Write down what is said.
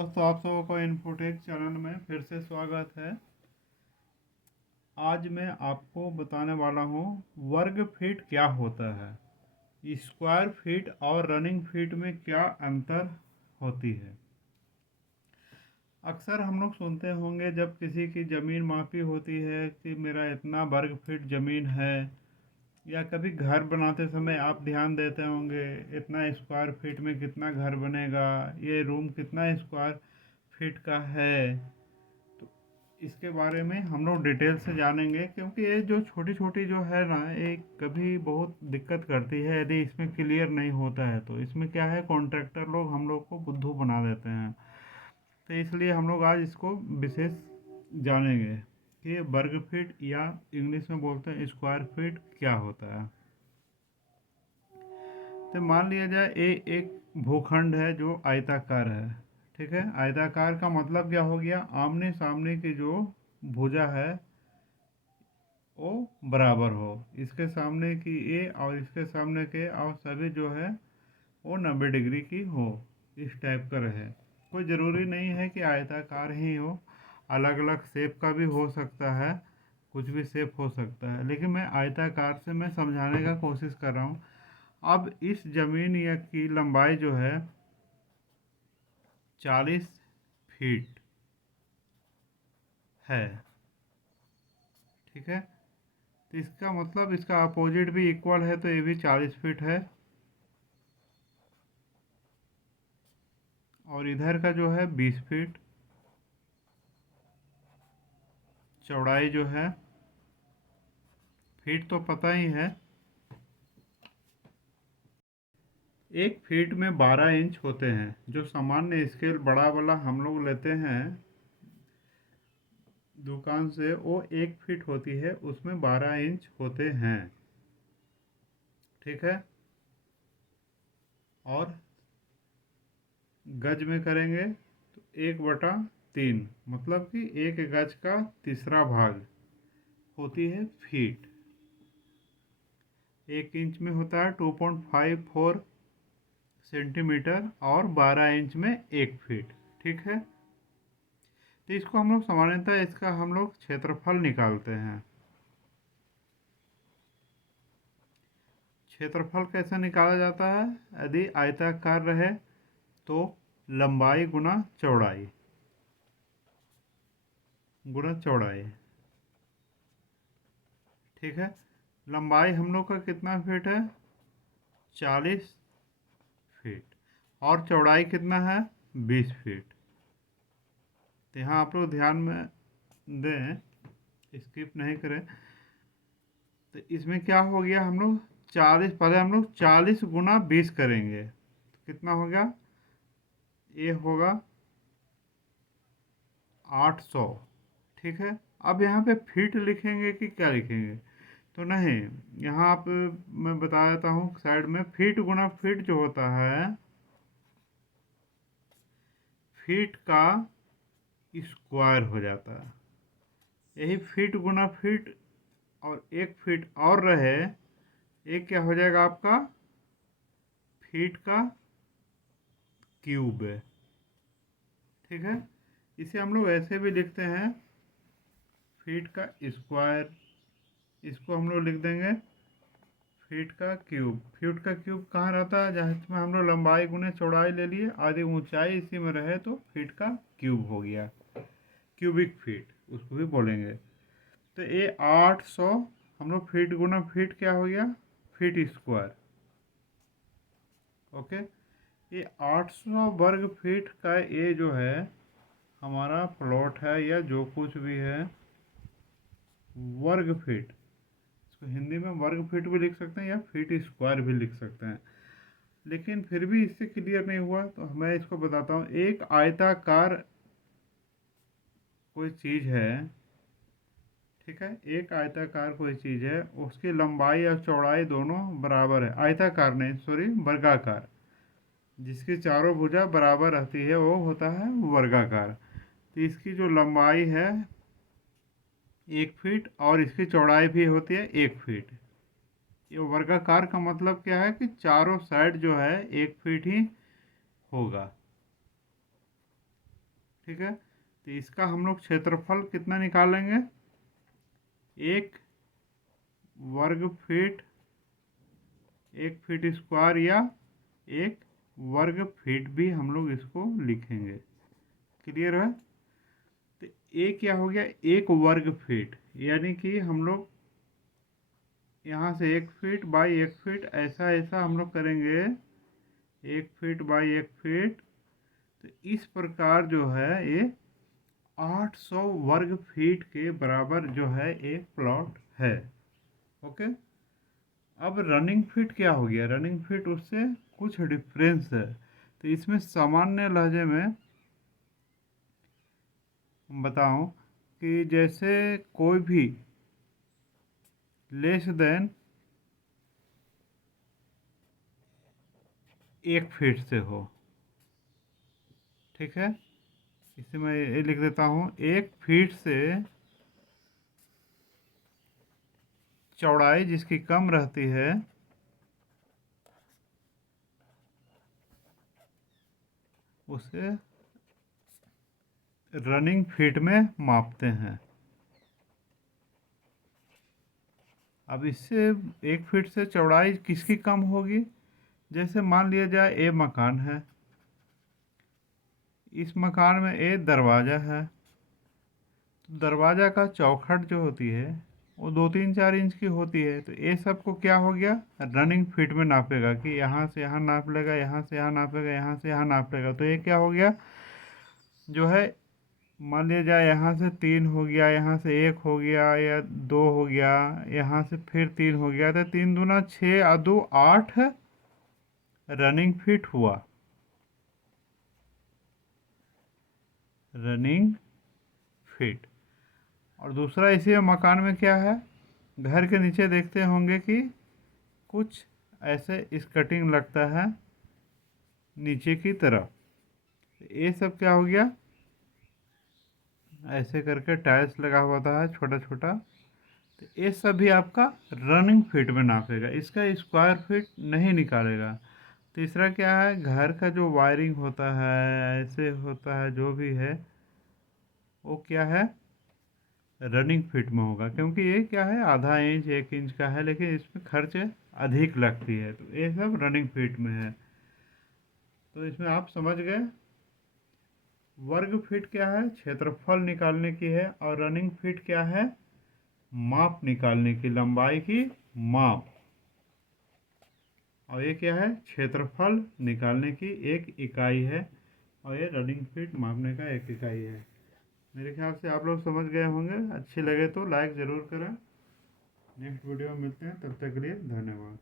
दोस्तों, आप सबों को इन्फोटेक चैनल में फिर से स्वागत है। आज मैं आपको बताने वाला हूँ वर्ग फीट क्या होता है, स्क्वायर फीट और रनिंग फीट में क्या अंतर होती है। अक्सर हम लोग सुनते होंगे जब किसी की ज़मीन मापी होती है कि मेरा इतना वर्ग फीट ज़मीन है, या कभी घर बनाते समय आप ध्यान देते होंगे इतना स्क्वायर फीट में कितना घर बनेगा, ये रूम कितना स्क्वायर फीट का है। तो इसके बारे में हम लोग डिटेल से जानेंगे, क्योंकि ये जो छोटी छोटी जो है ना, ये कभी बहुत दिक्कत करती है। यदि इसमें क्लियर नहीं होता है तो इसमें क्या है, कॉन्ट्रैक्टर लोग हम लोग को बुद्धू बना देते हैं। तो इसलिए हम लोग आज इसको विशेष जानेंगे कि वर्ग फीट या इंग्लिश में बोलते हैं स्क्वायर फीट क्या होता है। तो मान लिया जाए एक भूखंड है जो आयताकार है। ठीक है, आयताकार का मतलब क्या हो गया, आमने सामने की जो भुजा है वो बराबर हो, इसके सामने की ए और इसके सामने के और सभी जो है वो 90 डिग्री की हो, इस टाइप का रहे। कोई ज़रूरी नहीं है कि आयताकार ही हो, अलग अलग शेप का भी हो सकता है, कुछ भी शेप हो सकता है, लेकिन मैं आयताकार से मैं समझाने का कोशिश कर रहा हूँ। अब इस ज़मीन या की लंबाई जो है 40 फीट है। ठीक है, तो इसका मतलब इसका अपोजिट भी इक्वल है, तो ये भी 40 फीट है। और इधर का जो है 20 फीट चौड़ाई जो है, फीट तो पता ही है, 1 फीट में 12 इंच होते हैं। जो सामान्य स्केल बड़ा वाला हम लोग लेते हैं दुकान से, वो 1 फीट होती है, उसमें 12 इंच होते हैं। ठीक है, और गज में करेंगे तो 1/3, मतलब कि एक गज का तीसरा भाग होती है फीट। 1 इंच में होता है 2.54 सेंटीमीटर, और 12 इंच में 1 फीट। ठीक है, तो इसको हम लोग सामान्यतः इसका हम लोग क्षेत्रफल निकालते हैं। क्षेत्रफल कैसे निकाला जाता है, यदि आयताकार रहे तो लंबाई गुना चौड़ाई गुना चौड़ाई। ठीक है, लंबाई हम लोग का कितना फीट है, 40 फीट, और चौड़ाई कितना है, 20 फीट। तो यहाँ आप लोग ध्यान में दें, स्किप नहीं करें। तो इसमें क्या हो गया, हम लोग 40, पहले हम लोग 40 × 20 करेंगे तो कितना हो गया, ये होगा 800। ठीक है, अब यहाँ पे फीट लिखेंगे कि क्या लिखेंगे, तो नहीं, यहाँ पे मैं बता देता हूँ साइड में, फीट गुना फीट जो होता है, फीट का स्क्वायर हो जाता है। यही फीट गुना फीट और 1 फीट और रहे, एक क्या हो जाएगा आपका, फीट का क्यूब है। ठीक है, इसे हम लोग ऐसे भी लिखते हैं, फीट का स्क्वायर, इसको हम लोग लिख देंगे फीट का क्यूब। फीट का क्यूब कहाँ रहता है, जहाँ इसमें हम लोग लंबाई गुने चौड़ाई ले लिए, आधी ऊंचाई इसी में रहे, तो फीट का क्यूब हो गया, क्यूबिक फीट उसको भी बोलेंगे। तो ये 800, हम लोग फीट गुना फीट क्या हो गया, फीट स्क्वायर। ओके, ये 800 वर्ग फीट का ये जो है हमारा प्लॉट है, या जो कुछ भी है, वर्ग फीट, इसको हिंदी में वर्ग फीट भी लिख सकते हैं या फीट स्क्वायर भी लिख सकते हैं। लेकिन फिर भी इससे क्लियर नहीं हुआ तो मैं इसको बताता हूँ। एक आयताकार कोई चीज़ है, ठीक है, एक आयताकार कोई चीज़ है, उसकी लंबाई और चौड़ाई दोनों बराबर है। आयताकार नहीं, सॉरी, वर्गाकार, जिसकी चारों भुजा बराबर रहती है वो होता है वर्गाकार। तो इसकी जो लंबाई है 1 फीट और इसकी चौड़ाई भी होती है 1 फीट। ये वर्गाकार का मतलब क्या है कि चारों साइड जो है 1 फीट ही होगा। ठीक है। तो इसका हम लोग क्षेत्रफल कितना निकालेंगे, 1 वर्ग फीट, 1 फीट स्क्वायर या 1 वर्ग फीट भी हम लोग इसको लिखेंगे। क्लियर है। तो ये क्या हो गया, 1 वर्ग फीट, यानी कि हम लोग यहाँ से 1 फीट बाई 1 फीट ऐसा ऐसा हम लोग करेंगे, 1 फीट बाई 1 फीट। तो इस प्रकार जो है ये 800 वर्ग फीट के बराबर जो है एक प्लॉट है। ओके। अब रनिंग फीट क्या हो गया, रनिंग फीट उससे कुछ डिफरेंस है। तो इसमें सामान्य लहजे में बताऊं कि जैसे कोई भी लेस देन 1 फीट से हो, ठीक है, इसे मैं ये लिख देता हूँ, 1 फीट से चौड़ाई जिसकी कम रहती है उसे रनिंग फीट में मापते हैं। अब इससे 1 फीट से चौड़ाई किसकी कम होगी, जैसे मान लिया जाए ए मकान है, इस मकान में ए दरवाज़ा है, तो दरवाज़ा का चौखट जो होती है वो 2-3-4 इंच की होती है। तो ये सब को क्या हो गया, रनिंग फीट में नापेगा कि यहाँ से यहाँ नाप लेगा, यहाँ से यहाँ नापेगा, यहाँ से यहाँ नाप लेगा। तो ये क्या हो गया, जो है मान लिया जाए यहाँ से 3 हो गया, यहाँ से 1 हो गया या 2 हो गया, यहाँ से फिर 3 हो गया, तो 3 दूना 6 और 2 8 रनिंग फीट हुआ, रनिंग फीट। और दूसरा इसी मकान में क्या है, घर के नीचे देखते होंगे कि कुछ ऐसे इस कटिंग लगता है नीचे की तरफ। ये सब क्या हो गया, ऐसे करके टाइल्स लगा हुआ था छोटा छोटा। तो ये सब भी आपका रनिंग फीट में नापेगा, इसका स्क्वायर फीट नहीं निकालेगा। तीसरा क्या है, घर का जो वायरिंग होता है ऐसे होता है जो भी है वो क्या है, रनिंग फिट में होगा, क्योंकि ये क्या है आधा इंच 1 इंच का है, लेकिन इसमें खर्च अधिक लगती है। तो ये सब रनिंग फीट में है। तो इसमें आप समझ गए, वर्ग फीट क्या है, क्षेत्रफल निकालने की है, और रनिंग फीट क्या है, माप निकालने की, लंबाई की माप। और ये क्या है, क्षेत्रफल निकालने की एक इकाई है, और ये रनिंग फीट मापने का एक इकाई है। मेरे ख्याल से आप लोग समझ गए होंगे। अच्छी लगे तो लाइक ज़रूर करें। नेक्स्ट वीडियो में मिलते हैं, तब तक के लिए धन्यवाद।